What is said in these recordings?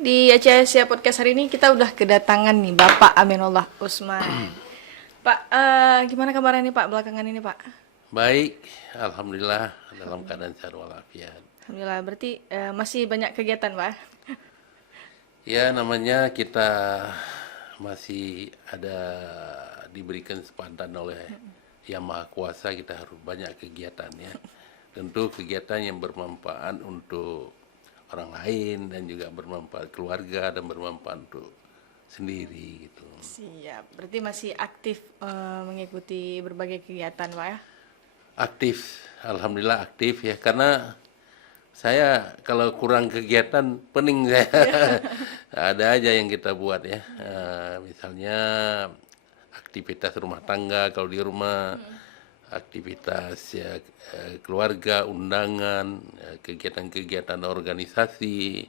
di Aceh Asia Podcast hari ini kita udah kedatangan nih Bapak Aminullah Usman. Pak, gimana kabarnya nih Pak belakangan ini Pak? Baik, alhamdulillah dalam keadaan sehat walafiat. Alhamdulillah, berarti masih banyak kegiatan Pak? Ya, namanya kita masih ada diberikan kesempatan oleh Yang Maha Kuasa, kita harus banyak kegiatan ya. Tentu kegiatan yang bermanfaat untuk orang lain dan juga bermanfaat keluarga dan bermanfaat untuk sendiri gitu. Siap, berarti masih aktif mengikuti berbagai kegiatan Pak ya? Aktif, alhamdulillah aktif ya, karena saya kalau kurang kegiatan pening saya. Ada aja yang kita buat ya. Misalnya aktivitas rumah tangga kalau di rumah, aktivitas ya keluarga, undangan, kegiatan-kegiatan organisasi,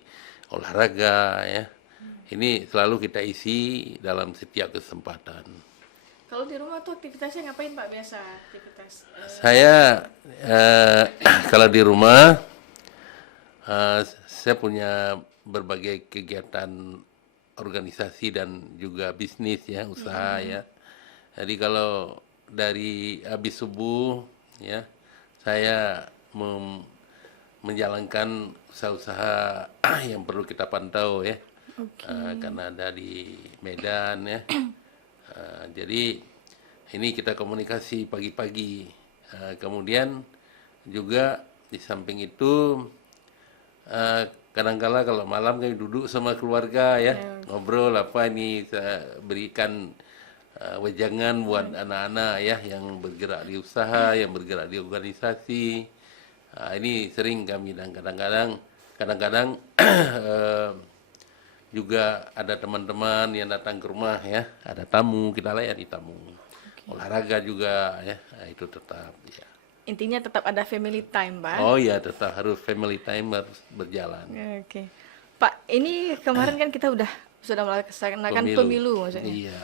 olahraga ya. Ini selalu kita isi dalam setiap kesempatan. Kalau di rumah tuh aktivitasnya ngapain Pak biasa aktivitas? Saya kalau di rumah saya punya berbagai kegiatan organisasi dan juga bisnis ya, usaha ya. Jadi kalau dari habis subuh ya, saya menjalankan usaha-usaha yang perlu kita pantau ya. Karena ada di Medan ya. Jadi ini kita komunikasi pagi-pagi. Kemudian juga di samping itu kadang-kala kalau malam kami duduk sama keluarga ya, ngobrol apa ini saya berikan wejangan buat anak-anak ya yang bergerak di usaha, yang bergerak di organisasi. Ini sering kami dan kadang-kadang juga ada teman-teman yang datang ke rumah ya, ada tamu, kita layani tamu. Olahraga juga ya, itu tetap ya. Intinya tetap ada family time Pak? Oh ya, tetap harus family time harus berjalan. Oke. Pak, ini kemarin kan kita sudah melaksanakan pemilu maksudnya. Iya.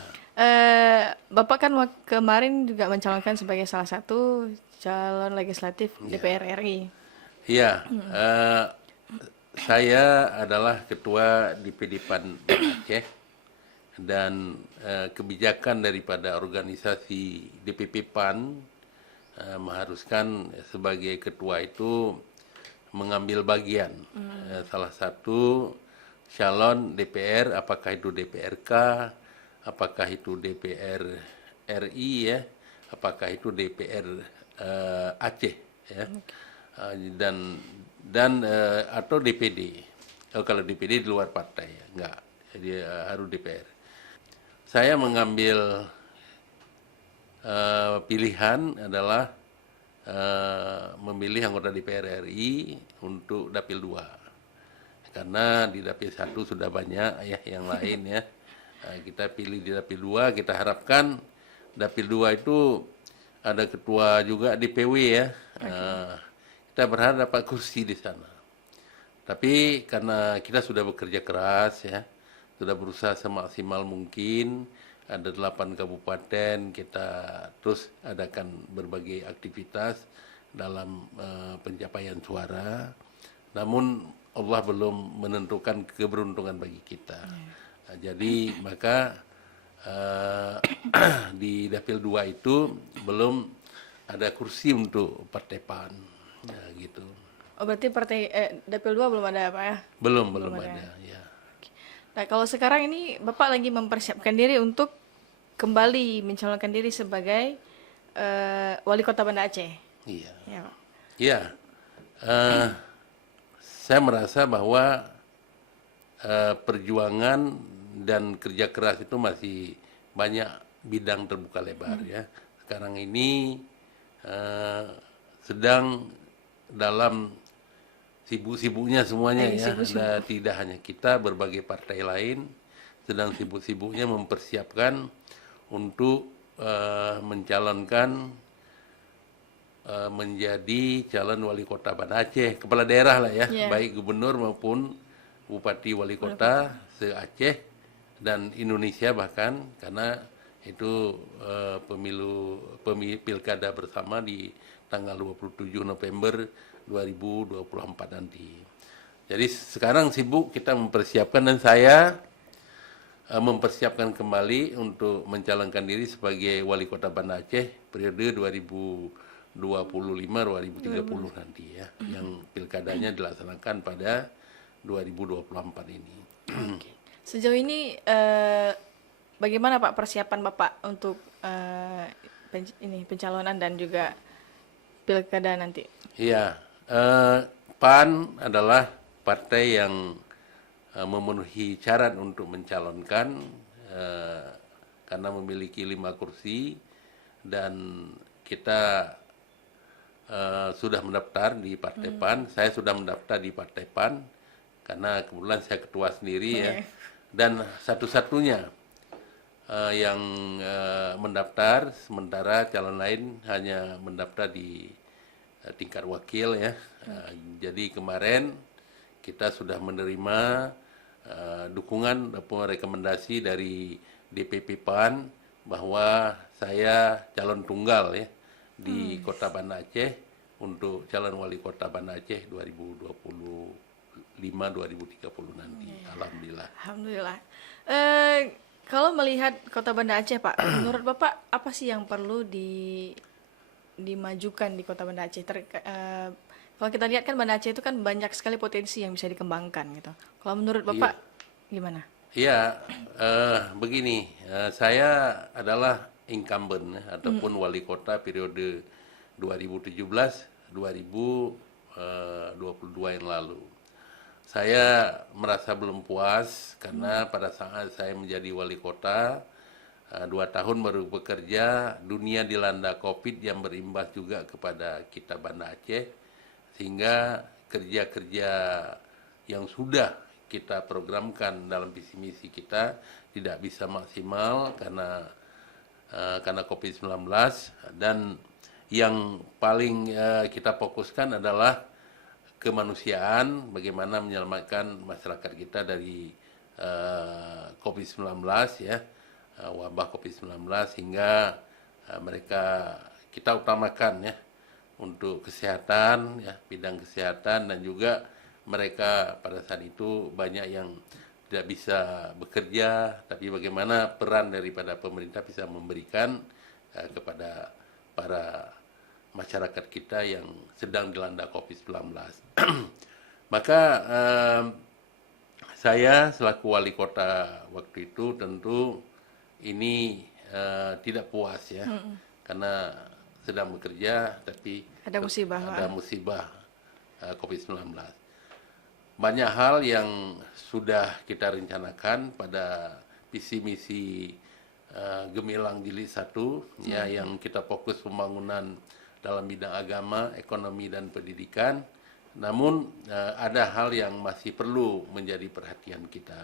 Bapak kan kemarin juga mencalonkan sebagai salah satu calon legislatif DPR RI. Iya. Saya adalah ketua DPD PAN Aceh dan kebijakan daripada organisasi DPP PAN mengharuskan sebagai ketua itu mengambil bagian salah satu calon DPR, apakah itu DPRK, apakah itu DPR RI ya, apakah itu DPR Aceh ya, dan atau DPD. Kalau DPD di luar partai ya, enggak, jadi harus DPR. Saya mengambil pilihan adalah memilih anggota DPR RI untuk Dapil 2. Karena di Dapil 1 sudah banyak ya yang lain ya. Kita pilih di Dapil 2, kita harapkan Dapil 2 itu ada ketua juga DPW ya. Kita berharap dapat kursi di sana. Tapi karena kita sudah bekerja keras ya, sudah berusaha semaksimal mungkin, ada 8 kabupaten, kita terus adakan berbagai aktivitas dalam pencapaian suara. Namun Allah belum menentukan keberuntungan bagi kita. Nah, jadi maka di Dapil 2 itu belum ada kursi untuk Partai PAN. Nah, gitu. Oh, berarti Dapil 2 belum ada Pak ya? Belum ada ya. Nah, kalau sekarang ini Bapak lagi mempersiapkan diri untuk kembali mencalonkan diri sebagai wali kota Banda Aceh. Iya. Ya, Pak. Iya. Saya merasa bahwa perjuangan dan kerja keras itu masih banyak bidang terbuka lebar ya. Sekarang ini sedang dalam sibuk-sibuknya semuanya ya. Dan tidak hanya kita, berbagai partai lain sedang sibuk-sibuknya mempersiapkan untuk mencalonkan menjadi calon wali kota Banda Aceh, kepala daerah lah ya, baik gubernur maupun bupati wali kota se-Aceh dan Indonesia bahkan, karena itu pilkada bersama di tanggal 27 November 2024 nanti. Jadi sekarang sibuk kita mempersiapkan dan saya mempersiapkan kembali untuk mencalonkan diri sebagai wali kota Banda Aceh periode 2025-2030 nanti ya, yang pilkadanya dilaksanakan pada 2024 ini. Oke. Sejauh ini bagaimana Pak persiapan Bapak untuk pencalonan dan juga pilkada nanti? Iya, PAN adalah partai yang memenuhi syarat untuk mencalonkan eh, karena memiliki 5 kursi dan kita sudah mendaftar di Partai PAN. Saya sudah mendaftar di Partai PAN karena kebetulan saya ketua sendiri ya. Dan satu-satunya yang mendaftar, sementara calon lain hanya mendaftar di tingkat wakil ya. Jadi kemarin kita sudah menerima dukungan ataupun rekomendasi dari DPP PAN bahwa saya calon tunggal ya di Kota Banda Aceh untuk calon wali kota Banda Aceh 2025-2030 nanti. Alhamdulillah. Alhamdulillah. Kalau melihat Kota Banda Aceh, Pak, menurut Bapak apa sih yang perlu dimajukan di Kota Banda Aceh? Kalau kita lihat kan Banda Aceh itu kan banyak sekali potensi yang bisa dikembangkan gitu. Kalau menurut Bapak gimana? Iya, begini, saya adalah incumbent ya, ataupun wali kota periode 2017-2022 yang lalu. Saya merasa belum puas karena pada saat saya menjadi wali kota, 2 tahun baru bekerja, dunia dilanda COVID yang berimbas juga kepada kita Banda Aceh, sehingga kerja-kerja yang sudah kita programkan dalam visi misi kita tidak bisa maksimal karena COVID-19, dan yang paling kita fokuskan adalah kemanusiaan, bagaimana menyelamatkan masyarakat kita dari COVID-19 ya, wabah COVID-19, sehingga mereka kita utamakan ya untuk kesehatan ya, bidang kesehatan, dan juga mereka pada saat itu banyak yang tidak bisa bekerja, tapi bagaimana peran daripada pemerintah bisa memberikan kepada para masyarakat kita yang sedang dilanda COVID-19. Maka saya selaku wali kota waktu itu tentu ini tidak puas ya, karena sedang bekerja tapi Ada musibah, Pak. ada musibah COVID-19. Banyak hal yang sudah kita rencanakan pada visi misi Gemilang Jilid 1 ya, yang kita fokus pembangunan dalam bidang agama, ekonomi, dan pendidikan. Namun ada hal yang masih perlu menjadi perhatian kita.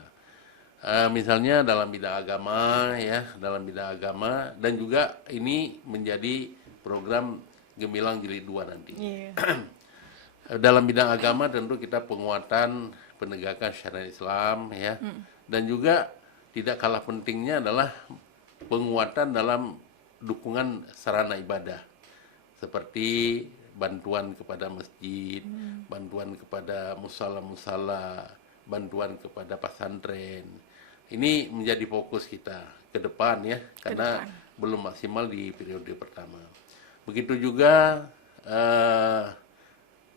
Misalnya dalam bidang agama ya, dalam bidang agama, dan juga ini menjadi program Gemilang Jilid 2 nanti. Dalam bidang agama tentu kita penguatan penegakan syariat Islam ya, dan juga tidak kalah pentingnya adalah penguatan dalam dukungan sarana ibadah seperti bantuan kepada masjid, bantuan kepada musala-musala, bantuan kepada pesantren. Ini menjadi fokus kita ke depan ya, karena belum maksimal di periode pertama. Begitu juga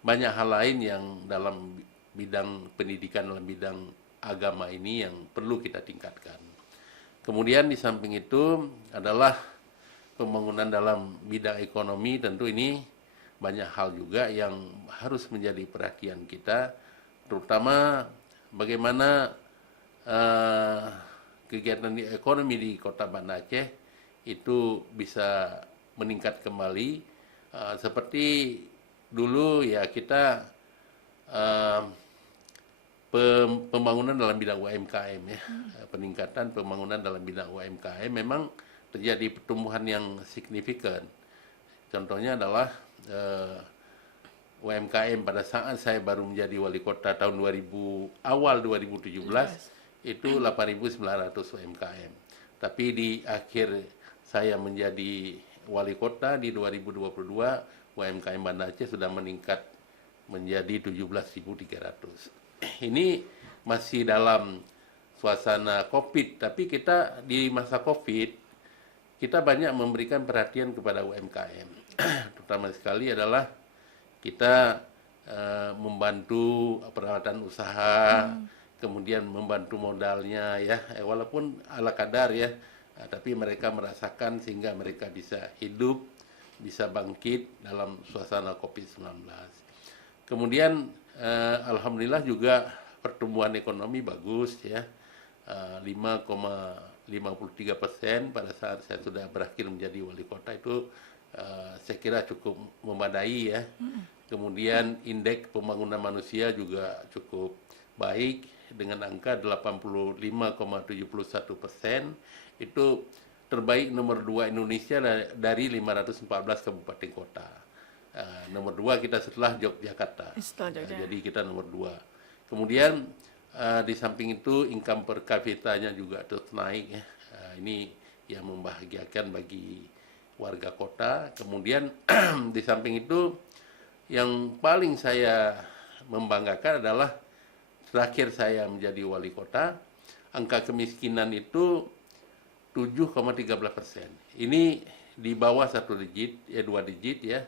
banyak hal lain yang dalam bidang pendidikan, dalam bidang agama ini yang perlu kita tingkatkan. Kemudian di samping itu adalah pembangunan dalam bidang ekonomi, tentu ini banyak hal juga yang harus menjadi perhatian kita, terutama bagaimana kegiatan ekonomi di Kota Banda Aceh itu bisa meningkat kembali, seperti dulu ya kita pembangunan dalam bidang UMKM ya, peningkatan pembangunan dalam bidang UMKM memang terjadi pertumbuhan yang signifikan. Contohnya adalah UMKM pada saat saya baru menjadi wali kota tahun 2017 itu 8.900 UMKM. Tapi di akhir saya menjadi wali kota di 2022, UMKM Banda Aceh sudah meningkat menjadi 17.300. ini masih dalam suasana COVID, tapi kita di masa COVID kita banyak memberikan perhatian kepada UMKM. Terutama sekali adalah kita membantu peralatan usaha, kemudian membantu modalnya ya, walaupun ala kadar ya, tapi mereka merasakan sehingga mereka bisa hidup, bisa bangkit dalam suasana COVID-19. Kemudian alhamdulillah juga pertumbuhan ekonomi bagus ya, 5,53% pada saat saya sudah berakhir menjadi wali kota itu saya kira cukup memadai ya. Kemudian indeks pembangunan manusia juga cukup baik dengan angka 85,71%, itu terbaik nomor 2 Indonesia dari 514 kabupaten kota. Nomor 2 kita setelah Yogyakarta. Jadi kita nomor 2. Kemudian di samping itu income per kapitanya juga terus naik ya. Ini yang membahagiakan bagi warga kota. Kemudian di samping itu yang paling saya membanggakan adalah terakhir saya menjadi wali kota, angka kemiskinan itu 7,13%. Ini di bawah 1 digit, ya 2 digit ya.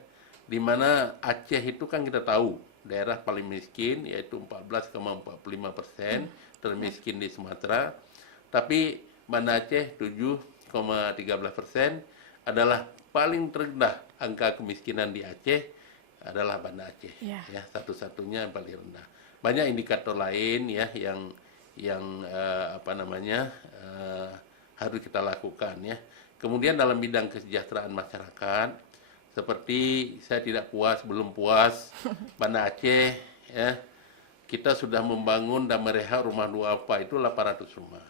Di mana Aceh itu kan kita tahu daerah paling miskin, yaitu 14,45%, termiskin di Sumatera. Tapi Banda Aceh 7,13% adalah paling terendah angka kemiskinan di Aceh adalah Banda Aceh, ya satu-satunya yang paling rendah. Banyak indikator lain ya yang harus kita lakukan ya. Kemudian dalam bidang kesejahteraan masyarakat, seperti saya belum puas Banda Aceh ya, kita sudah membangun dan merehab rumah duafa itu 800 rumah.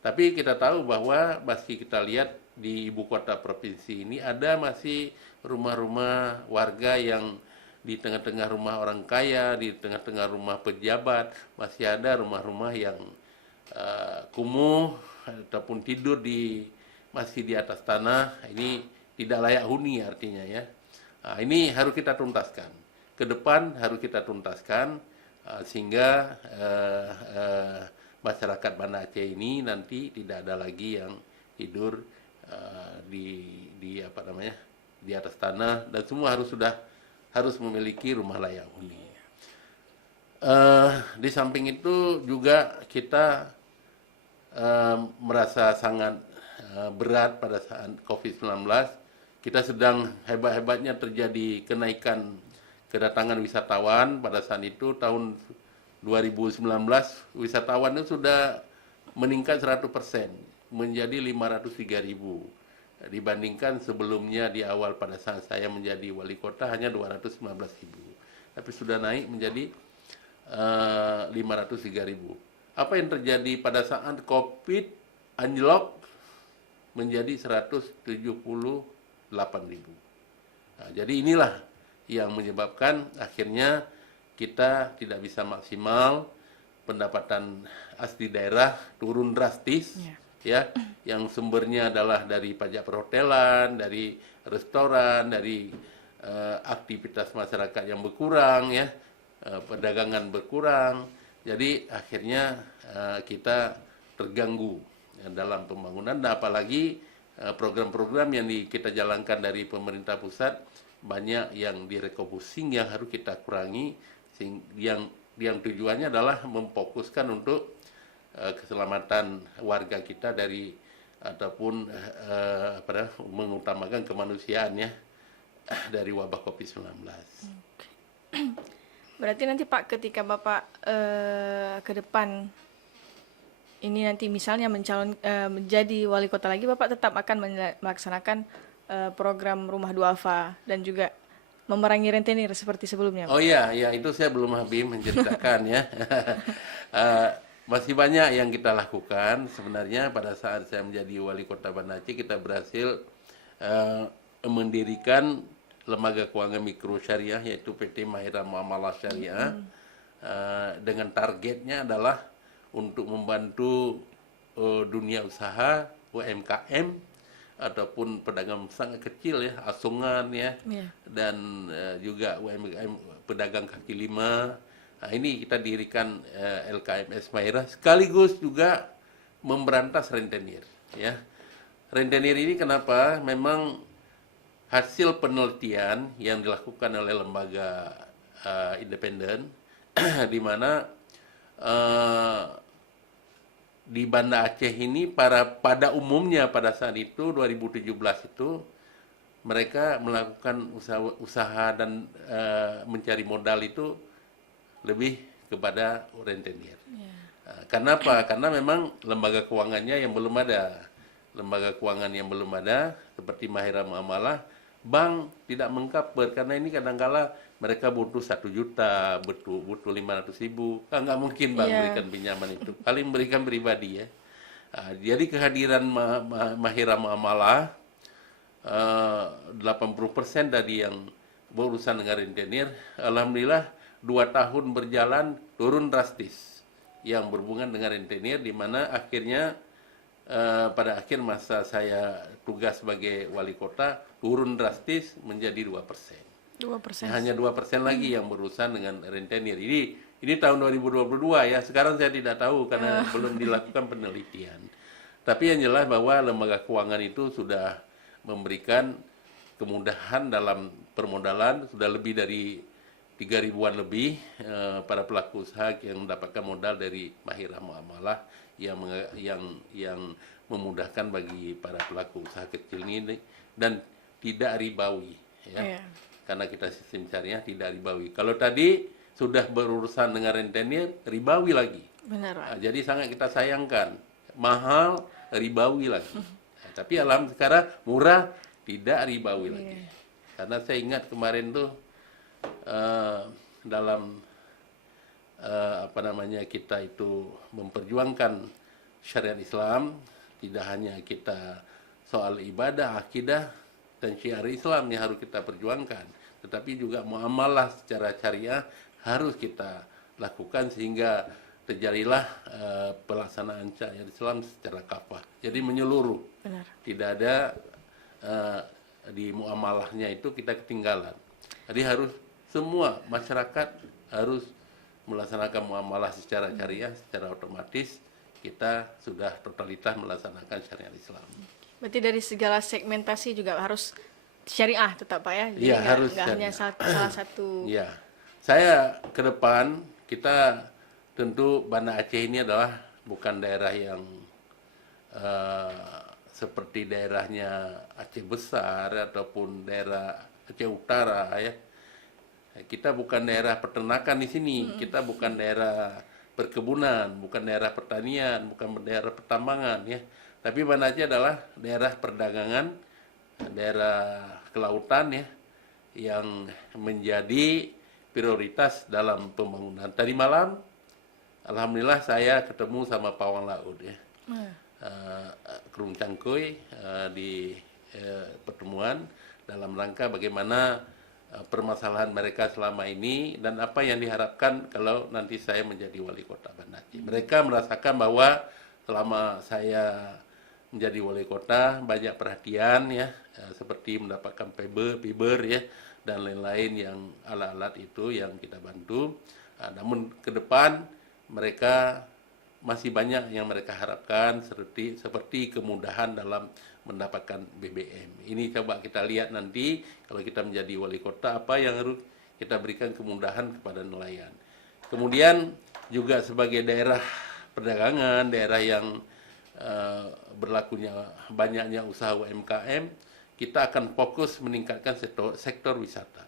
Tapi kita tahu bahwa masih kita lihat di ibu kota provinsi ini ada masih rumah-rumah warga yang di tengah-tengah rumah orang kaya, di tengah-tengah rumah pejabat, masih ada rumah-rumah yang kumuh ataupun tidur masih di atas tanah. Ini tidak layak huni artinya ya. Nah, ini harus kita tuntaskan. Ke depan harus kita tuntaskan sehingga masyarakat Banda Aceh ini nanti tidak ada lagi yang tidur di atas tanah, dan semua harus memiliki rumah layak huni. Di samping itu juga kita merasa sangat berat pada saat COVID-19. Kita sedang hebat-hebatnya terjadi kenaikan kedatangan wisatawan. Pada saat itu tahun 2019 wisatawan itu sudah meningkat 100%, menjadi 503.000. Dibandingkan sebelumnya di awal pada saat saya menjadi wali kota hanya 215.000. Tapi sudah naik menjadi 503.000. Apa yang terjadi pada saat COVID anjlok menjadi 178.000. Nah, jadi inilah yang menyebabkan akhirnya kita tidak bisa maksimal, pendapatan asli daerah turun drastis, ya, yang sumbernya adalah dari pajak perhotelan, dari restoran, dari aktivitas masyarakat yang berkurang, ya, perdagangan berkurang. Jadi akhirnya kita terganggu dalam pembangunan, dan apalagi program-program yang kita jalankan dari pemerintah pusat banyak yang direkomposing yang harus kita kurangi, yang tujuannya adalah memfokuskan untuk keselamatan warga kita ataupun mengutamakan kemanusiaan ya dari wabah COVID-19. Berarti nanti Pak, ketika Bapak ke depan ini nanti misalnya menjadi wali kota lagi, Bapak tetap akan melaksanakan program rumah duafa dan juga memerangi rentenir seperti sebelumnya, Pak? Oh iya, itu saya belum habis menceritakan ya. Masih banyak yang kita lakukan. Sebenarnya pada saat saya menjadi wali kota Banda Aceh, kita berhasil mendirikan lembaga keuangan mikro syariah, yaitu PT Mahira Muamalah Syariah, dengan targetnya adalah untuk membantu dunia usaha, UMKM, ataupun pedagang sangat kecil ya, asungan ya, dan juga UMKM pedagang kaki lima, Nah, ini kita dirikan LKMS Mahira sekaligus juga memberantas rentenir. Ya, rentenir ini kenapa? Memang hasil penelitian yang dilakukan oleh lembaga independen, di mana di Banda Aceh ini pada umumnya pada saat itu 2017 itu mereka melakukan usaha dan mencari modal itu lebih kepada rentenir. Karena apa? Karena memang lembaga keuangannya yang belum ada. Lembaga keuangan yang belum ada seperti Mahira Muamalah, bank tidak mengcover karena ini kadangkala mereka butuh 1 juta, butuh 500.000, kan nggak mungkin bank berikan pinjaman itu, paling berikan pribadi ya. Jadi kehadiran Mahira Muamalah 80% dari yang berurusan dengan rentenir, alhamdulillah 2 tahun berjalan turun drastis yang berhubungan dengan rentenir, di mana akhirnya pada akhir masa saya tugas sebagai wali kota turun drastis menjadi 2%. 2%. Hanya 2% lagi yang berurusan dengan rentenir. Ini tahun 2022 ya. Sekarang saya tidak tahu karena belum dilakukan penelitian. Tapi yang jelas bahwa lembaga keuangan itu sudah memberikan kemudahan dalam permodalan, sudah lebih dari 3.000-an lebih para pelaku usaha yang mendapatkan modal dari Mahira Muamalah yang memudahkan bagi para pelaku usaha kecil ini dan tidak ribawi ya. Karena kita sistem syariah tidak ribawi. Kalau tadi sudah berurusan dengan rentenir, ribawi lagi. Benar, Pak. Jadi sangat kita sayangkan, mahal, ribawi lagi. Tapi alhamdulillah sekarang murah, tidak ribawi lagi. Karena saya ingat kemarin tuh dalam kita itu memperjuangkan syariat Islam, tidak hanya kita soal ibadah, akidah dan syiar Islam yang harus kita perjuangkan, tetapi juga muamalah secara syariah harus kita lakukan sehingga terjadilah pelaksanaan syariat Islam secara kafah. Jadi menyeluruh. Benar. Tidak ada di muamalahnya itu kita ketinggalan. Jadi harus semua masyarakat harus melaksanakan muamalah secara syariah, secara otomatis kita sudah totalitas melaksanakan syariat Islam. Berarti dari segala segmentasi juga harus syariah tetap, Pak ya? Jadi Iya, harus nggak hanya salah satu. Iya. Saya ke depan kita tentu Banda Aceh ini adalah bukan daerah yang seperti daerahnya Aceh Besar ataupun daerah Aceh Utara ya. Kita bukan daerah peternakan di sini, kita bukan daerah perkebunan, bukan daerah pertanian, bukan daerah pertambangan ya. Tapi Banda Aceh adalah daerah perdagangan, daerah kelautan ya, yang menjadi prioritas dalam pembangunan. Tadi malam, alhamdulillah saya ketemu sama pawang laut ya, Kerung Cangkuy di pertemuan dalam rangka bagaimana permasalahan mereka selama ini dan apa yang diharapkan kalau nanti saya menjadi wali kota Banda Aceh. Mereka merasakan bahwa selama saya menjadi wali kota banyak perhatian ya, seperti mendapatkan fiber ya dan lain-lain yang alat-alat itu yang kita bantu. Namun ke depan mereka masih banyak yang mereka harapkan seperti kemudahan dalam mendapatkan BBM. Ini coba kita lihat nanti kalau kita menjadi wali kota apa yang harus kita berikan kemudahan kepada nelayan. Kemudian juga sebagai daerah perdagangan, daerah yang berlakunya banyaknya usaha UMKM, kita akan fokus meningkatkan sektor wisata.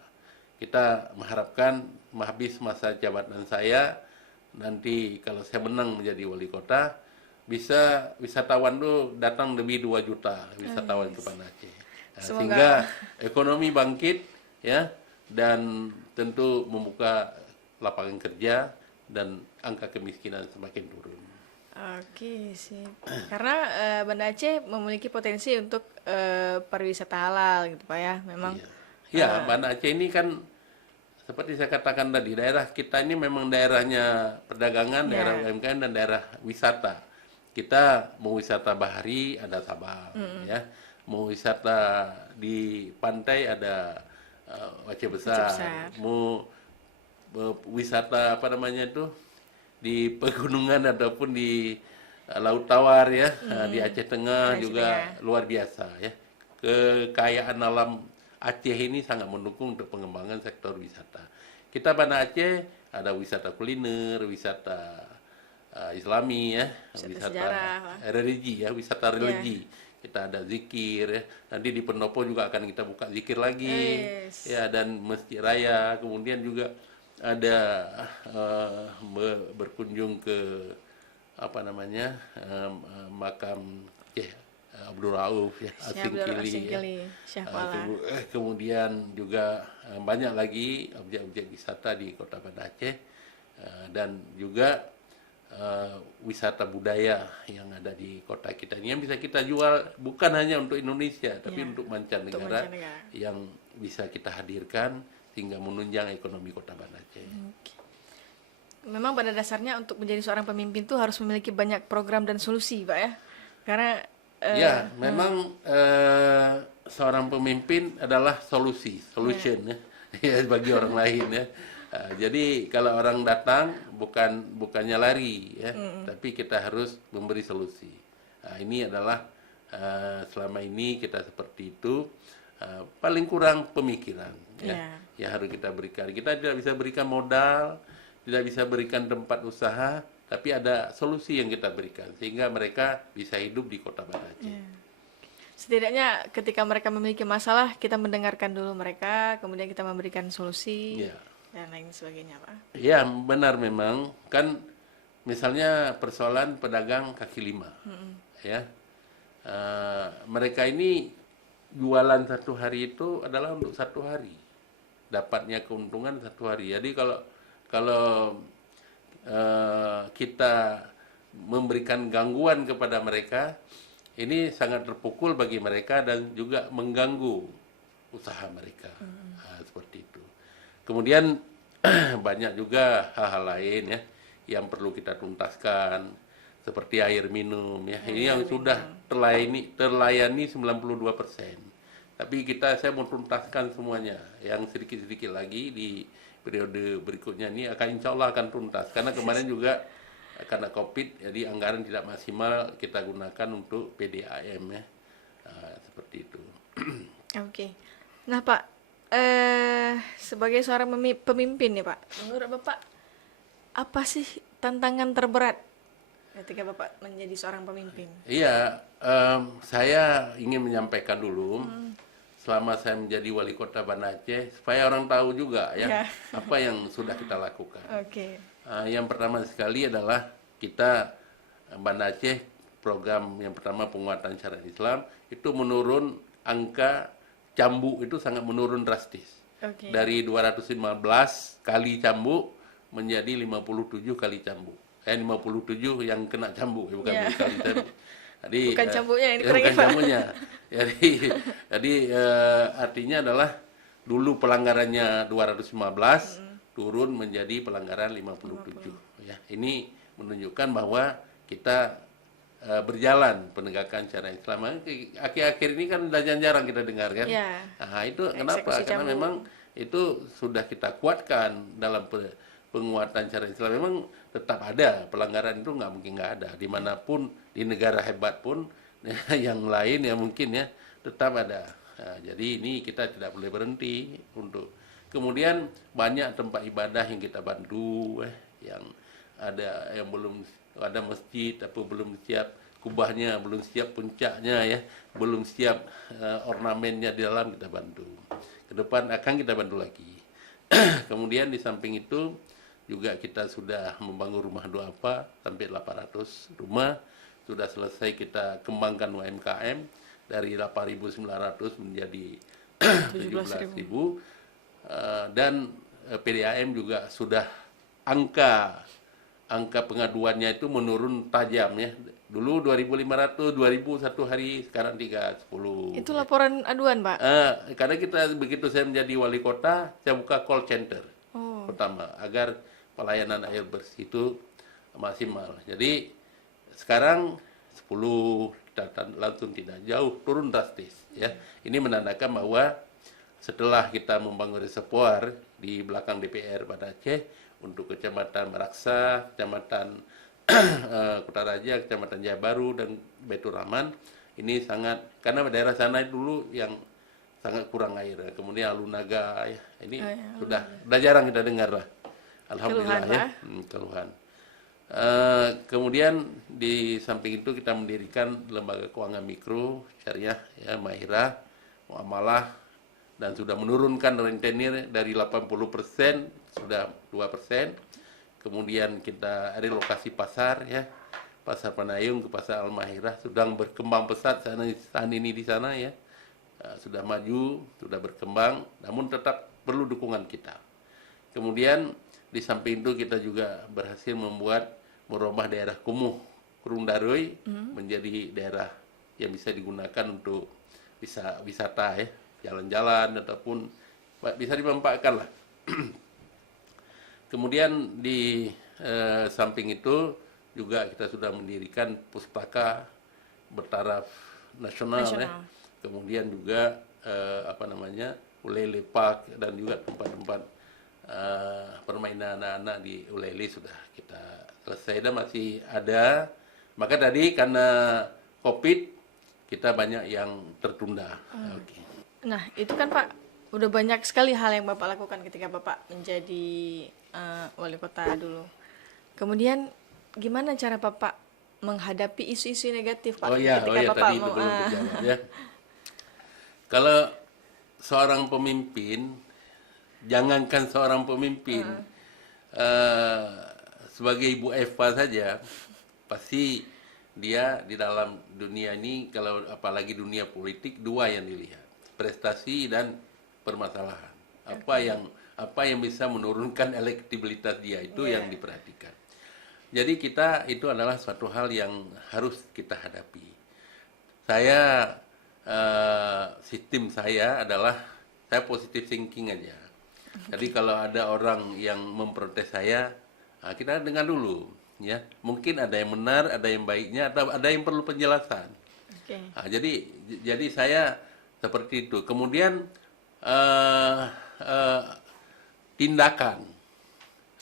Kita mengharapkan habis masa jabatan saya nanti kalau saya menang menjadi wali kota, bisa wisatawan tuh datang lebih 2 juta wisatawan ke Banda Aceh. Sehingga ekonomi bangkit ya dan tentu membuka lapangan kerja dan angka kemiskinan semakin turun. Oke, sip. Karena Banda Aceh memiliki potensi untuk pariwisata halal gitu, Pak ya. Memang Iya, Banda Aceh ini kan seperti saya katakan tadi, daerah kita ini memang daerahnya perdagangan, daerah UMKM dan daerah wisata. Kita mau wisata bahari ada Sabang, ya. Mau wisata di pantai ada Aceh Besar. Mau wisata apa namanya itu di pegunungan ataupun di Laut Tawar ya, di Aceh Tengah Aceh juga Tengah. luar biasa ya. Kekayaan alam Aceh ini sangat mendukung untuk pengembangan sektor wisata. Kita Banda Aceh ada wisata kuliner, wisata Islami ya, Wisata sejarah lah. religi ya, wisata Iya. religi. Kita ada zikir ya. Nanti di Pendopo juga akan kita buka zikir lagi Yes. ya, dan masjid raya. Kemudian juga ada berkunjung ke apa namanya makam Syekh Abdul Rauf ya, Syekh Abdul Asingkili ya. Singkili, Syekh Fala. Kemudian juga banyak lagi objek-objek wisata di Kota Banda Aceh, dan juga wisata budaya yang ada di kota kita ini yang bisa kita jual bukan hanya untuk Indonesia tapi Ya, untuk mancanegara, mancanegara. yang bisa kita hadirkan sehingga menunjang ekonomi Kota Banda Aceh. Memang pada dasarnya untuk menjadi seorang pemimpin tuh harus memiliki banyak program dan solusi, Pak ya. Karena Ya, memang seorang pemimpin adalah solution ya, ya bagi orang lain ya. Jadi kalau orang datang bukannya lari ya, tapi kita harus memberi solusi. Ini adalah selama ini kita seperti itu, paling kurang pemikiran ya, yang harus kita berikan. Kita tidak bisa berikan modal, tidak bisa berikan tempat usaha, tapi ada solusi yang kita berikan sehingga mereka bisa hidup di Kota Banda Aceh. setidaknya ketika mereka memiliki masalah, kita mendengarkan dulu mereka, kemudian kita memberikan solusi Ya. dan lain sebagainya, Pak. Ya, benar memang. Kan misalnya persoalan pedagang kaki lima. Ya. Mereka ini jualan satu hari itu adalah untuk satu hari. Dapatnya keuntungan satu hari. Jadi kalau kita memberikan gangguan kepada mereka, ini sangat terpukul bagi mereka dan juga mengganggu usaha mereka. Seperti itu. Kemudian banyak juga hal-hal lain ya yang perlu kita tuntaskan seperti air minum ya. Ini yang sudah terlayani 92%. Tapi saya mau tuntaskan semuanya. Yang sedikit-sedikit lagi di periode berikutnya ini insya Allah akan tuntas. Karena kemarin juga karena COVID, jadi anggaran tidak maksimal kita gunakan untuk PDAM ya. Seperti itu. Oke. Nah, Pak, sebagai seorang pemimpin nih, Pak, menurut Bapak apa sih tantangan terberat ketika Bapak menjadi seorang pemimpin? Iya, saya ingin menyampaikan dulu, selama saya menjadi wali kota Banda Aceh, supaya orang tahu juga ya apa yang sudah kita lakukan. Oke. Yang pertama sekali adalah kita Banda Aceh, program yang pertama penguatan syariat Islam itu menurun, angka cambuk itu sangat menurun drastis. Oke. Dari 215 kali cambuk menjadi 57 kali cambuk. 57 yang kena cambuk, bukan kali cambuk. Jadi, Bukan cambuknya yang bukan dikurangi, Pak. cambuknya. Jadi artinya adalah dulu pelanggarannya 215 turun menjadi pelanggaran 57. Ya, ini menunjukkan bahwa kita berjalan penegakan syariat Islam. Akhir-akhir ini kan udah jarang kita dengar kan. Ya. Nah, itu kenapa? Eksekusi Karena cambuk. memang itu sudah kita kuatkan dalam penguatan syariat Islam. Memang tetap ada pelanggaran, itu nggak mungkin nggak ada. Dimanapun di negara hebat pun yang lain ya mungkin ya tetap ada. Nah, jadi ini kita tidak boleh berhenti untuk. Kemudian banyak tempat ibadah yang kita bantu, yang ada yang belum ada masjid apa belum siap kubahnya, belum siap puncaknya ya, belum siap ornamennya di dalam, kita bantu. Ke depan akan kita bantu lagi. Kemudian di samping itu juga kita sudah membangun rumah duafa sampai 800 rumah, sudah selesai kita kembangkan UMKM dari 8.900 menjadi 17.000, dan PDAM juga sudah angka pengaduannya itu menurun tajam ya. Dulu 2.500, 2.000 satu hari, sekarang 310. Itu laporan aduan, Pak. Karena begitu saya menjadi wali kota, saya buka call center pertama agar pelayanan air bersih itu maksimal. Jadi sekarang 10 langsung tidak jauh, turun drastis ya. Ini menandakan bahwa setelah kita membangun reservoir di belakang DPR pada Aceh untuk Kecamatan Meraksa, Kecamatan Kutaraja, Kecamatan Jaya Baru dan Baitur Rahman. Ini sangat karena daerah sana dulu yang sangat kurang air. Kemudian Alunaga ya, ini sudah jarang kita dengar lah. Alhamdulillah Keluhan, ya, Pak. keluhan. Kemudian di samping itu kita mendirikan lembaga keuangan mikro syariah ya Mahirah, Muamalah, dan sudah menurunkan rentenir dari 80% sudah 2%. Kemudian kita relokasi pasar ya, Pasar Panayung ke Pasar Al-Mahirah sedang berkembang pesat saat ini di sana ya. Sudah maju, sudah berkembang, namun tetap perlu dukungan kita. Kemudian di samping itu kita juga berhasil merubah daerah kumuh Kurung Darui menjadi daerah yang bisa digunakan untuk wisata ya, jalan-jalan ataupun bisa dimanfaatkan lah. Kemudian di samping itu juga kita sudah mendirikan pustaka bertaraf nasional. Ya. Kemudian juga Ulele Park dan juga tempat-tempat permainan anak-anak di Ulele sudah kita selesai dan masih ada. Maka tadi karena COVID kita banyak yang tertunda. Okay. Nah, itu kan Pak, udah banyak sekali hal yang Bapak lakukan ketika Bapak menjadi wali kota dulu. Kemudian gimana cara Bapak menghadapi isu-isu negatif Pak ketika Bapak tadi itu belum terjawab ya. Kalau seorang pemimpin, jangankan seorang pemimpin, sebagai Ibu Eva saja, pasti dia di dalam dunia ini, kalau apalagi dunia politik, dua yang dilihat, prestasi dan permasalahan. Apa yang bisa menurunkan elektabilitas dia itu yang diperhatikan. Jadi itu adalah suatu hal yang harus kita hadapi. Sistem saya adalah saya positive thinking aja. Jadi kalau ada orang yang memprotes saya, kita dengar dulu, ya. Mungkin ada yang benar, ada yang baiknya, atau ada yang perlu penjelasan. Okay. Jadi saya seperti itu. Kemudian tindakan,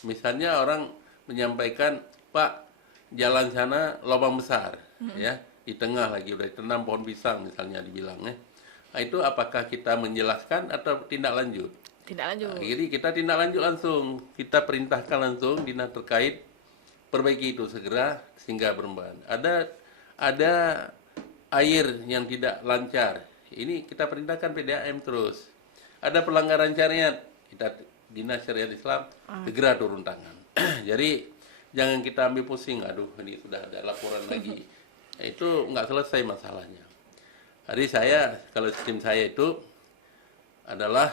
misalnya orang menyampaikan, Pak, jalan sana lubang besar, ya. Di tengah lagi udah ditanam pohon pisang misalnya dibilangnya. Nah, itu apakah kita menjelaskan atau tindak lanjut? Tindak lanjut. Nah, jadi kita tindak lanjut langsung. Kita perintahkan langsung dinas terkait perbaiki itu segera sehingga berembang. Ada air yang tidak lancar. Ini kita perintahkan PDAM terus. Ada pelanggaran syariat, kita dinas syariat Islam segera turun tangan. Jadi jangan kita ambil pusing. Aduh, ini sudah ada laporan lagi. Itu nggak selesai masalahnya. Jadi kalau sistem saya itu adalah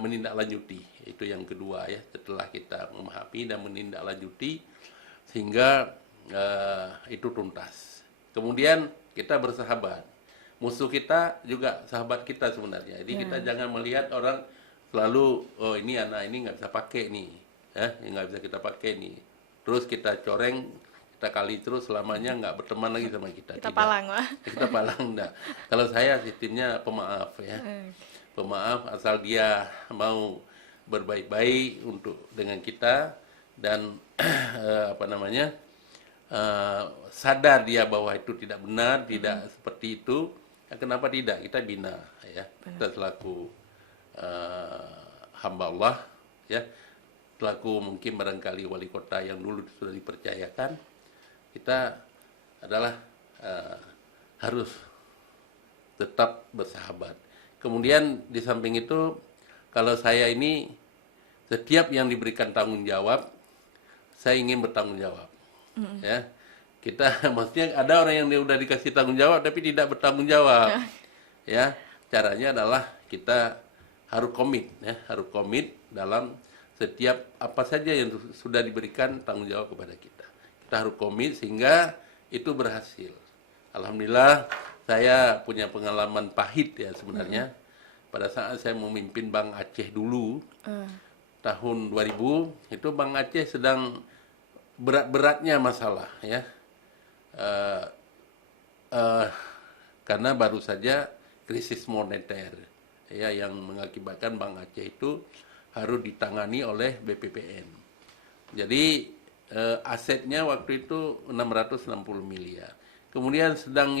menindaklanjuti. Itu yang kedua ya, setelah kita memahami dan menindaklanjuti sehingga itu tuntas. Kemudian kita bersahabat. Musuh kita juga sahabat kita sebenarnya. Jadi kita jangan melihat orang selalu, oh ini anak ini nggak bisa pakai nih, nggak bisa kita pakai nih. Terus kita coreng, kita kali terus selamanya nggak berteman lagi sama kita. Kita palang lah. Kita palang enggak. Kalau saya sistemnya pemaaf ya. Pemaaf asal dia mau berbaik-baik dengan kita dan sadar dia bahwa itu tidak benar, tidak seperti itu. Ya, kenapa tidak? Kita bina ya. Kita selaku hamba Allah ya. Selaku mungkin barangkali wali kota yang dulu sudah dipercayakan, kita adalah harus tetap bersahabat. Kemudian di samping itu, kalau saya ini setiap yang diberikan tanggung jawab, saya ingin bertanggung jawab. Ya, kita maksudnya ada orang yang udah dikasih tanggung jawab tapi tidak bertanggung jawab. Ya, caranya adalah kita harus komit, ya, harus komit dalam setiap apa saja yang sudah diberikan tanggung jawab kepada kita. Kita harus komit sehingga itu berhasil. Alhamdulillah saya punya pengalaman pahit ya sebenarnya. Pada saat saya memimpin Bank Aceh dulu, tahun 2000, itu Bank Aceh sedang berat-beratnya masalah ya. Karena baru saja krisis moneter ya yang mengakibatkan Bank Aceh itu harus ditangani oleh BPPN. Jadi asetnya waktu itu 660 miliar. Kemudian sedang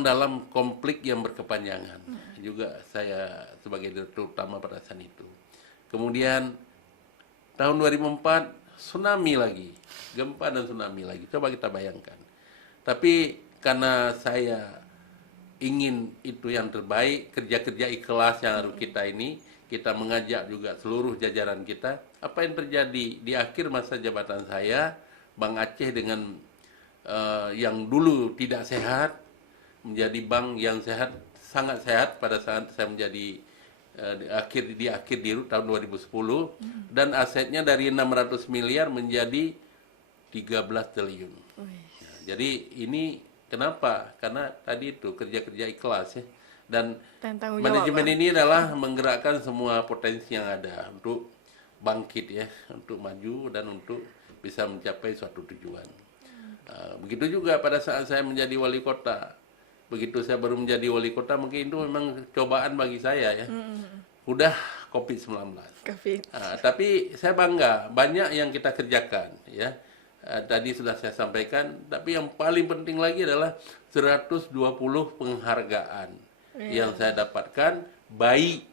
dalam konflik yang berkepanjangan. Juga saya sebagai direktur utama pada saat itu. Kemudian tahun 2004 tsunami lagi, gempa dan tsunami lagi. Coba kita bayangkan. Tapi karena saya ingin itu yang terbaik, kerja-kerja ikhlas yang harus kita mengajak juga seluruh jajaran kita. Apa yang terjadi di akhir masa jabatan saya, Bank Aceh dengan yang dulu tidak sehat menjadi bank yang sehat, sangat sehat pada saat saya menjadi di akhir tahun 2010, dan asetnya dari 600 miliar menjadi 13 triliun. Nah, jadi ini kenapa? Karena tadi itu kerja-kerja ikhlas ya. Dan manajemen ini adalah menggerakkan semua potensi yang ada untuk bangkit ya, untuk maju dan untuk bisa mencapai suatu tujuan. Begitu juga pada saat saya menjadi wali kota. Begitu saya baru menjadi wali kota, mungkin itu memang cobaan bagi saya ya. Udah COVID-19. Tapi saya bangga, banyak yang kita kerjakan ya. Tadi sudah saya sampaikan, tapi yang paling penting lagi adalah 120 penghargaan yang saya dapatkan, baik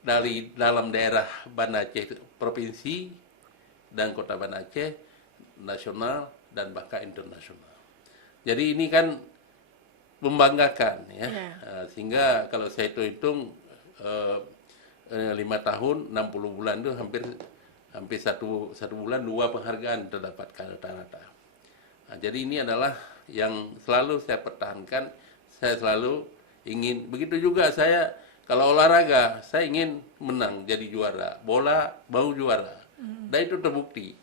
dari dalam daerah Banda Aceh provinsi dan kota Banda Aceh, nasional dan bahkan internasional. Jadi ini kan membanggakan ya. Sehingga kalau saya hitung 5 tahun 60 bulan itu hampir satu bulan 2 penghargaan terdapatkan rata-rata. Jadi ini adalah yang selalu saya pertahankan. Saya selalu ingin, begitu juga saya kalau olahraga, saya ingin menang jadi juara. Bola mau juara. Dan itu terbukti.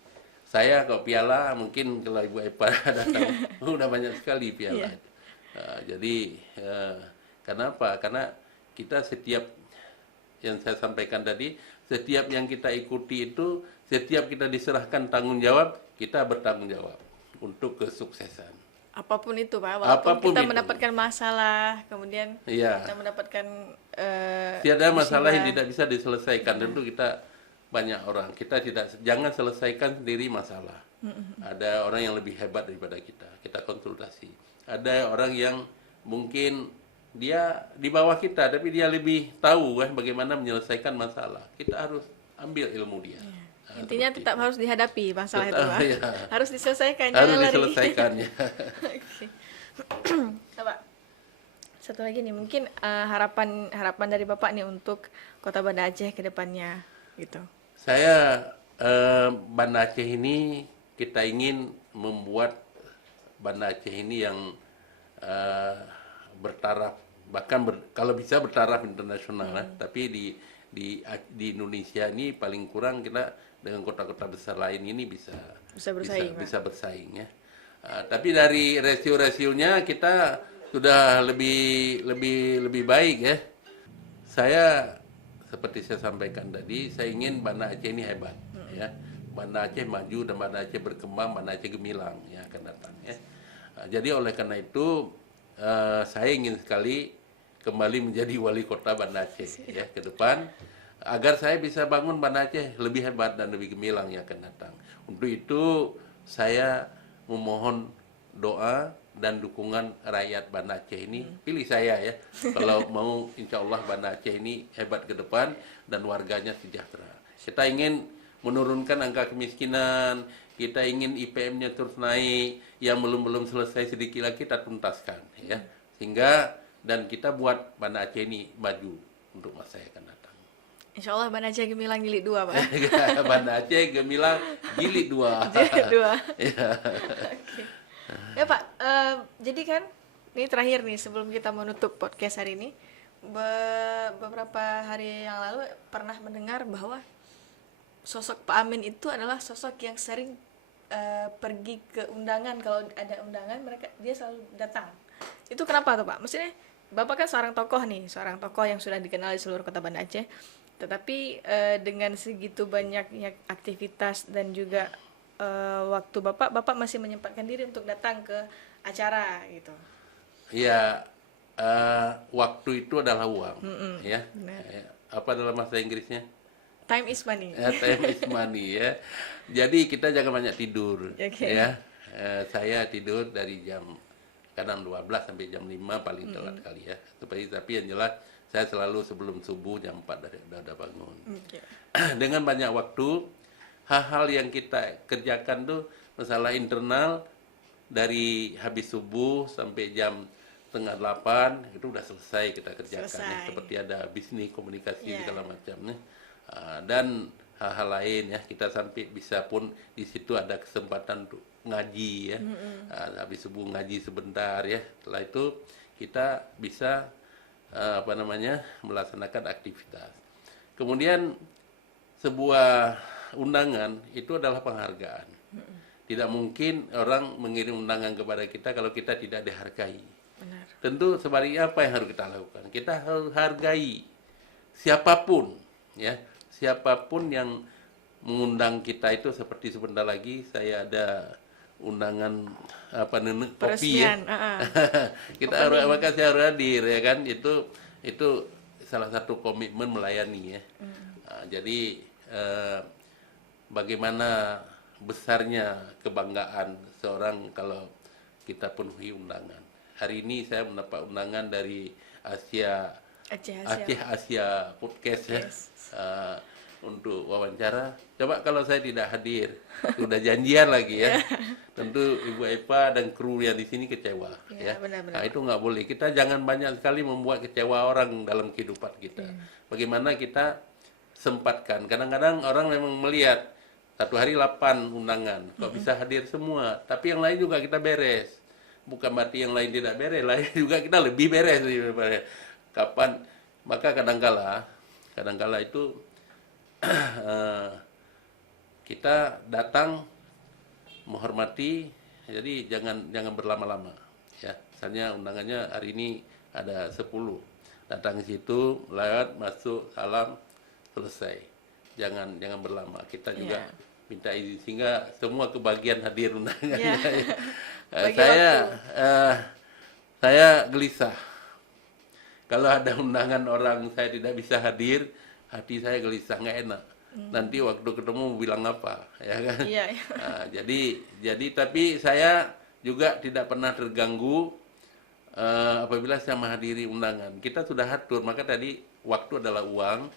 Saya kalau piala, mungkin kalau Ibu Epa datang, udah banyak sekali piala. Jadi kenapa? Karena kita setiap yang saya sampaikan tadi, setiap yang kita ikuti itu, setiap kita diserahkan tanggung jawab, kita bertanggung jawab untuk kesuksesan. Apapun itu Pak, walaupun kita mendapatkan masalah, kemudian kita mendapatkan tiada masalah yang tidak bisa diselesaikan. Tentu kita banyak orang, jangan selesaikan sendiri masalah. Ada orang yang lebih hebat daripada kita konsultasi. Ada orang yang mungkin dia di bawah kita, tapi dia lebih tahu bagaimana menyelesaikan masalah. Kita harus ambil ilmu dia. Intinya tetap harus dihadapi masalah itu, Pak. Harus diselesaikan, harus diselesaikan ya. Pak, satu lagi nih, mungkin harapan dari Bapak nih untuk Kota Banda Aceh ke depannya gitu. Saya Banda Aceh ini kita ingin membuat Banda Aceh ini yang bertaraf, bahkan kalau bisa bertaraf internasional. Tapi di Indonesia ini paling kurang kita dengan kota-kota besar lain ini bisa bersaing ya. Tapi dari rasio-rasionya kita sudah lebih baik ya. Saya seperti saya sampaikan tadi, saya ingin Banda Aceh ini hebat ya. Banda Aceh maju dan Banda Aceh berkembang, Banda Aceh gemilang ya akan datang ya. Jadi oleh karena itu saya ingin sekali kembali menjadi wali kota Banda Aceh ya ke depan, agar saya bisa bangun Banda Aceh lebih hebat dan lebih gemilang yang akan datang. Untuk itu saya memohon doa dan dukungan rakyat Banda Aceh ini. Pilih saya ya, kalau mau insya Allah Banda Aceh ini hebat ke depan dan warganya sejahtera. Kita ingin menurunkan angka kemiskinan, kita ingin IPM-nya terus naik, yang belum selesai sedikit lagi kita tuntaskan ya. Sehingga dan kita buat Banda Aceh ini maju untuk masa yang akan datang. Insya Allah Banda Aceh gemilang jilid 2 Pak. Banda Aceh gemilang jilid 2. Jilid 2. Ya. Okay. Ya Pak, jadi kan ini terakhir nih sebelum kita menutup podcast hari ini, beberapa hari yang lalu pernah mendengar bahwa sosok Pak Amin itu adalah sosok yang sering pergi ke undangan. Kalau ada undangan dia selalu datang. Itu kenapa tuh Pak? Maksudnya Bapak kan seorang tokoh yang sudah dikenal di seluruh kota Banda Aceh. Tetapi dengan segitu banyaknya aktivitas dan juga waktu Bapak masih menyempatkan diri untuk datang ke acara gitu. Iya, waktu itu adalah uang, ya. Apa dalam bahasa Inggrisnya? Time is money. Time is money ya. Jadi kita jangan banyak tidur Oke. ya. Saya tidur dari jam kadang 12 sampai jam 5 paling telat kali ya. Tapi yang jelas saya selalu sebelum subuh jam 4 udah bangun. Oke. Dengan banyak waktu, hal-hal yang kita kerjakan tuh masalah internal dari habis subuh sampai jam setengah 8 itu udah selesai kita kerjakan ya. Selesai. Seperti ada bisnis, komunikasi Yeah. segala macamnya. Dan hal-hal lain ya, kita sampai bisa pun di situ ada kesempatan untuk ngaji ya. Habis subuh ngaji sebentar ya. Setelah itu kita bisa melaksanakan aktivitas. Kemudian sebuah undangan itu adalah penghargaan. Tidak mungkin orang mengirim undangan kepada kita kalau kita tidak dihargai. Benar. Tentu sebaliknya apa yang harus kita lakukan? Kita harus hargai siapapun ya, siapapun yang mengundang kita. Itu seperti sebentar lagi saya ada undangan kopi ya. Peresmian. Kita harus makasih harus hadir ya kan, itu salah satu komitmen melayani ya. Jadi bagaimana besarnya kebanggaan seorang kalau kita penuhi undangan. Hari ini saya mendapat undangan dari Aceh Asia Podcast ya. Untuk wawancara. Coba kalau saya tidak hadir, sudah janjian lagi ya. Tentu Ibu Eva dan kru yang di sini kecewa ya. Benar-benar. Nah, itu nggak boleh. Kita jangan banyak sekali membuat kecewa orang dalam kehidupan kita. Bagaimana kita sempatkan. Kadang-kadang orang memang melihat satu hari 8 undangan, kok bisa hadir semua. Tapi yang lain juga kita beres. Bukan berarti yang lain tidak beres, lain juga kita lebih beres daripada kapan. Maka kadangkala itu kita datang menghormati, jadi jangan berlama-lama ya. Misalnya undangannya hari ini ada 10, datang ke situ, lewat, masuk, salam, selesai. Jangan berlama. Kita juga minta izin sehingga semua kebagian hadir undangannya. Saya gelisah kalau ada undangan orang saya tidak bisa hadir. Hati saya gelisah, nggak enak. Nanti waktu ketemu bilang apa, ya kan? Iya. Nah, jadi tapi saya juga tidak pernah terganggu apabila saya menghadiri undangan. Kita sudah atur, maka tadi waktu adalah uang.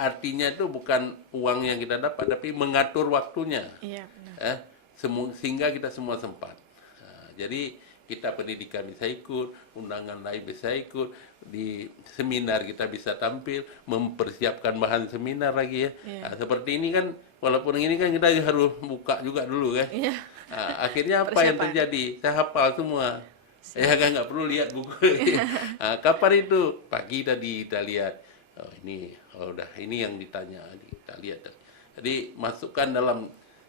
Artinya itu bukan uang yang kita dapat, tapi mengatur waktunya. Iya, benar. Sehingga kita semua sempat. Nah, jadi kita pendidikan bisa ikut, undangan lain bisa ikut, di seminar kita bisa tampil, mempersiapkan bahan seminar lagi ya. Nah, seperti ini kan, walaupun ini kan kita harus buka juga dulu kan. Nah, akhirnya apa yang terjadi? Saya hafal semua. Ya kan, nggak perlu lihat buku. Nah, kapan itu? Pagi tadi kita lihat. Oh ini, udah ini yang ditanya, kita lihat. Jadi masukkan dalam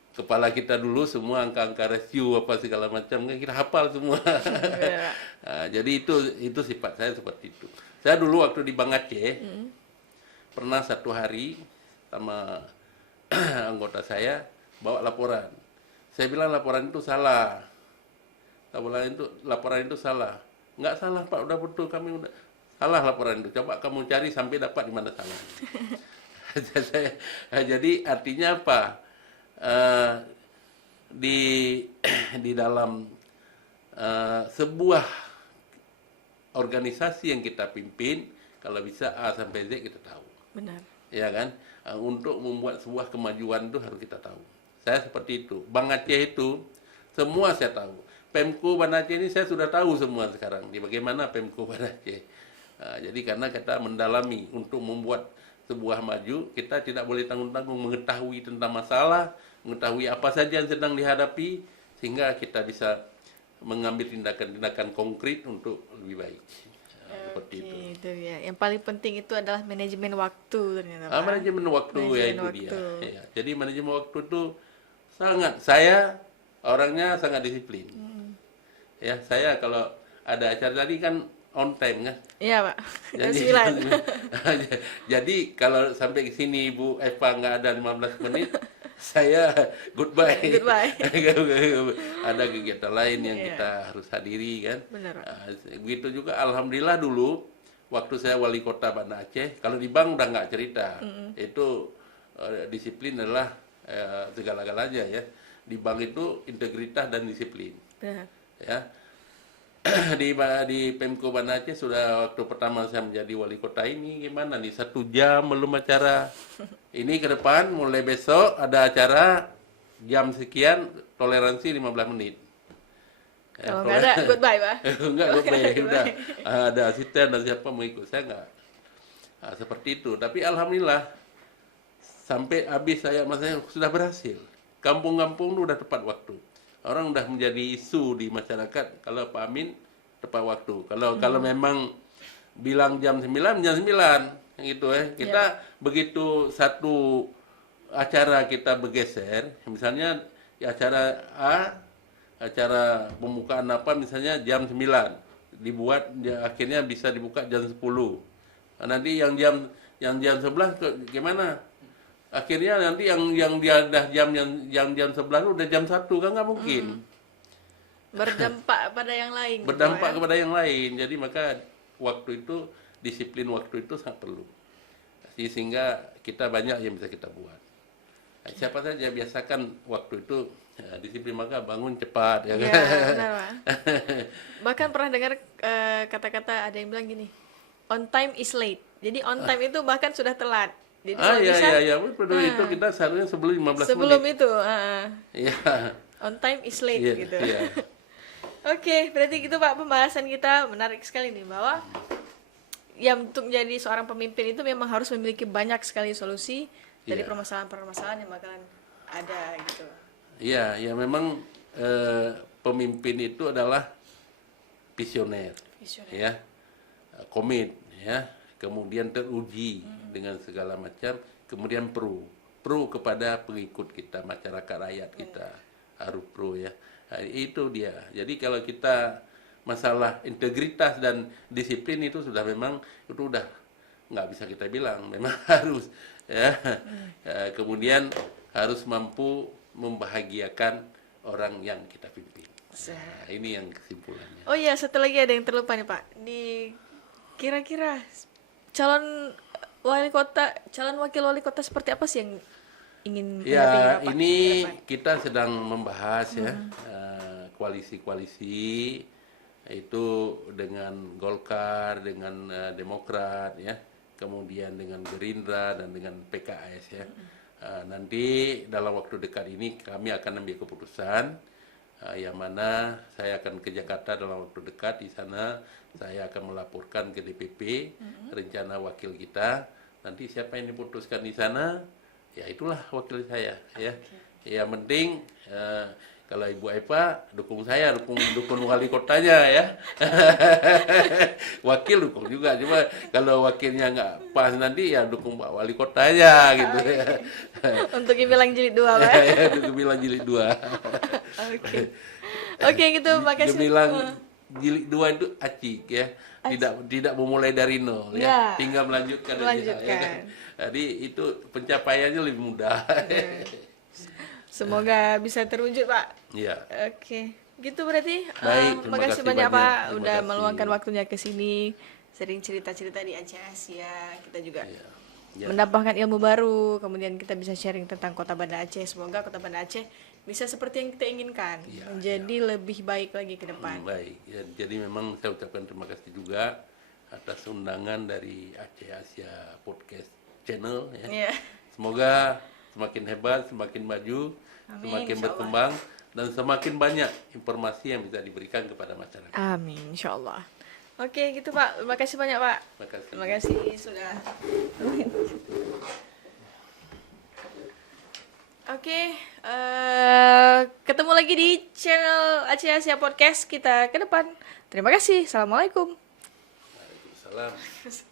kepala kita dulu semua angka-angka rasio apa segala macam, kan kita hafal semua. Nah, jadi itu sifat saya seperti itu. Saya dulu waktu di Bank Aceh pernah satu hari sama anggota saya bawa laporan. Saya bilang laporan itu salah. Laporan itu salah. Nggak salah Pak, udah betul, kami udah salah laporan itu. Coba kamu cari sampai dapat di mana salah. Jadi artinya apa? Di dalam sebuah organisasi yang kita pimpin, kalau bisa A sampai Z kita tahu. Benar. Ya kan? Untuk membuat sebuah kemajuan itu harus kita tahu. Saya seperti itu. Bank Aceh itu semua saya tahu. Pemko Banda Aceh ini saya sudah tahu semua sekarang. Di bagaimana Pemko Banda Aceh. Jadi karena kita mendalami untuk membuat sebuah maju, kita tidak boleh tanggung-tanggung mengetahui tentang masalah, mengetahui apa saja yang sedang dihadapi, sehingga kita bisa mengambil tindakan-tindakan konkret untuk lebih baik. Seperti itu. Itu ya. Yang paling penting itu adalah manajemen waktu ternyata. Pak. Manajemen waktu ya itu waktu. dia. Ya, jadi manajemen waktu itu saya orangnya sangat disiplin. Ya, saya kalau ada acara tadi kan on time kan. Iya Pak. Jam Jadi, 9. jadi kalau sampai ke sini Ibu Eva nggak ada 15 menit, saya goodbye. Goodbye. Ada kegiatan lain yang kita harus hadiri kan. Benar. Begitu juga alhamdulillah dulu waktu saya wali kota Banda Aceh, kalau di bank udah nggak cerita. Itu disiplin adalah segala-galanya ya. Di bank itu integritas dan disiplin. Benar. Ya. Di Pemko Banda Aceh sudah waktu pertama saya menjadi wali kota ini gimana nih 1 jam belum acara. Ini ke depan mulai besok ada acara jam sekian toleransi 15 menit. Kalau nggak ada, goodbye, Pak. Enggak, udah ada asisten dan siapa mau ikut saya enggak. Nah, seperti itu. Tapi alhamdulillah sampai habis saya sudah berhasil. Kampung-kampung itu udah tepat waktu. Orang udah menjadi isu di masyarakat kalau Pak Amin tepat waktu. Kalau memang bilang jam 9 gitu ya. Kita begitu satu acara kita bergeser, misalnya di acara A, acara pembukaan apa misalnya jam 9 dibuat akhirnya bisa dibuka jam 10. Nah, nanti yang jam 11 gimana? Akhirnya nanti yang dia dah jam 11 udah jam 1 kan nggak mungkin. Berdampak pada yang lain. Berdampak kepada yang lain. Jadi maka waktu itu disiplin waktu itu sangat perlu. Sehingga kita banyak yang bisa kita buat. Nah, siapa saja biasakan waktu itu disiplin maka bangun cepat ya kan. Benar, Pak. Bahkan pernah dengar kata-kata ada yang bilang gini, on time is late. Jadi on time itu bahkan sudah telat. Jadi kalau bisa, betul itu kita seharusnya sebelum 15 sebelum menit. itu, Iya. on time is late Iya, gitu. iya. Oke, berarti gitu Pak, pembahasan kita menarik sekali nih, bahwa yang untuk menjadi seorang pemimpin itu memang harus memiliki banyak sekali solusi dari Iya. permasalahan-permasalahan yang bakalan ada gitu. Iya, ya memang pemimpin itu adalah visioner, ya, komit, ya, kemudian teruji dengan segala macam, kemudian pro kepada pengikut kita, masyarakat rakyat kita harus pro ya. Nah, itu dia. Jadi kalau kita masalah integritas dan disiplin itu sudah memang itu udah nggak bisa kita bilang, memang harus ya. Kemudian harus mampu membahagiakan orang yang kita pimpin. Nah, ini yang kesimpulannya. Oh iya, satu lagi ada yang terlupa nih Pak. Di kira-kira calon wakil wali kota seperti apa sih yang ingin mendampingi Ya, Bapak ini ke depan? kita sedang membahas ya koalisi-koalisi itu dengan Golkar, dengan Demokrat ya, kemudian dengan Gerindra dan dengan PKS ya. Nanti dalam waktu dekat ini kami akan ambil keputusan yang mana saya akan ke Jakarta dalam waktu dekat. Di sana saya akan melaporkan ke DPP rencana wakil kita. Nanti siapa yang diputuskan di sana, ya itulah wakil saya ya. Yang penting kalau Ibu Eva dukung saya, dukung wali kotanya ya. Wakil dukung juga, cuma kalau wakilnya nggak pas nanti ya dukung Pak wali kotanya gitu ya. Untuk bilang jilid 2 Pak. Ya, untuk bilang jilid 2. Oke. Oke gitu, makasih. Dibilang jilid 2 itu acik ya. Tidak memulai dari nol ya. Tinggal melanjutkan aja, ya kan? Jadi itu pencapaiannya lebih mudah. Semoga bisa terwujud Pak. Iya. Oke. Gitu berarti. Baik, terima makasih kasih banyak banyak. Pak Terima udah kasih. meluangkan waktunya ke sini. Sering cerita-cerita di Aceh Asia. Kita juga Ya. mendapatkan ilmu baru, kemudian kita bisa sharing tentang Kota Banda Aceh. Semoga Kota Banda Aceh bisa seperti yang kita inginkan, menjadi lebih baik lagi ke depan. Baik. Ya, jadi memang saya ucapkan terima kasih juga atas undangan dari Aceh Asia Podcast Channel ya. Iya. Semoga semakin hebat, semakin maju, Amin, semakin insya Allah. berkembang dan semakin banyak informasi yang bisa diberikan kepada masyarakat. Amin, insya Allah. Oke, gitu Pak. Terima kasih banyak Pak. Terima kasih. Terima kasih sudah. Oke, ketemu lagi di channel Aceh Asia Podcast kita ke depan. Terima kasih. Assalamualaikum. Waalaikumsalam.